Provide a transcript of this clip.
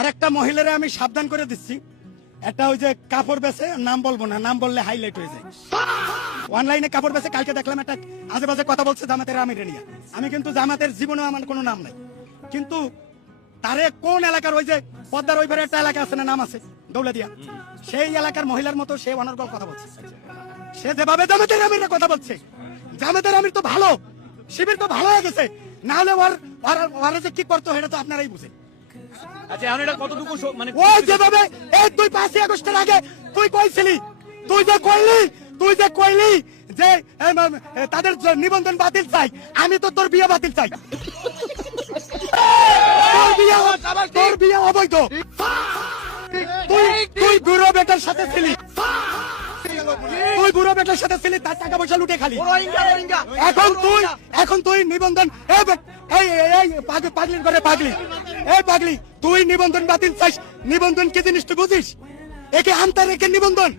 আরেকটা মহিলারে আমি সাবধান করে দিচ্ছি, একটা ওই যে কাপড় বেচে, নাম বলবো না, নাম বললে হাইলাইট হয়ে যায়। অনলাইনে কাপড় বেচে, কালকে দেখলাম একটা আজে বাজে কথা বলছে জামাতের আমিরে নিয়ে। আমি কিন্তু জামাতের জীবনেও আমার কোনো নাম নাই, কিন্তু তারে কোন এলাকার ওই যে পদ্মার ওই পারে একটা এলাকা আছে না, নাম আছে দৌলতদিয়া, সেই এলাকার মহিলার মতো সে অনর্গল কথা বলছে। সে যেভাবে জামাতের আমিরের কথা বলছে, জামাতের আমির তো ভালো, শিবির তো ভালো হয়ে গেছে, না হলে ওর যে কি করতো সেটা তো আপনারাই বুঝেন। আচ্ছা এখন এটা কতটুকু মানে ওই যেভাবে এই তুই 5ই আগস্টের আগে তুই কইছিলি, তুই যে কইলি যে তাদের নিবন্ধন বাতিল চাই, আমি তো তোর বিয়ে বাতিল চাই। তোর বিয়ে অবৈধ। তুই বুড়ো বেটার সাথে ছিলি, তার টাকা পয়সা লুটে খালি। এখন তুই নিবন্ধন পাগলির করে পাগলি তুই নিবন্ধন বাতিল চাইস। নিবন্ধন কি জিনিস তুই বুঝিস? একে আনতার, একে নিবন্ধন।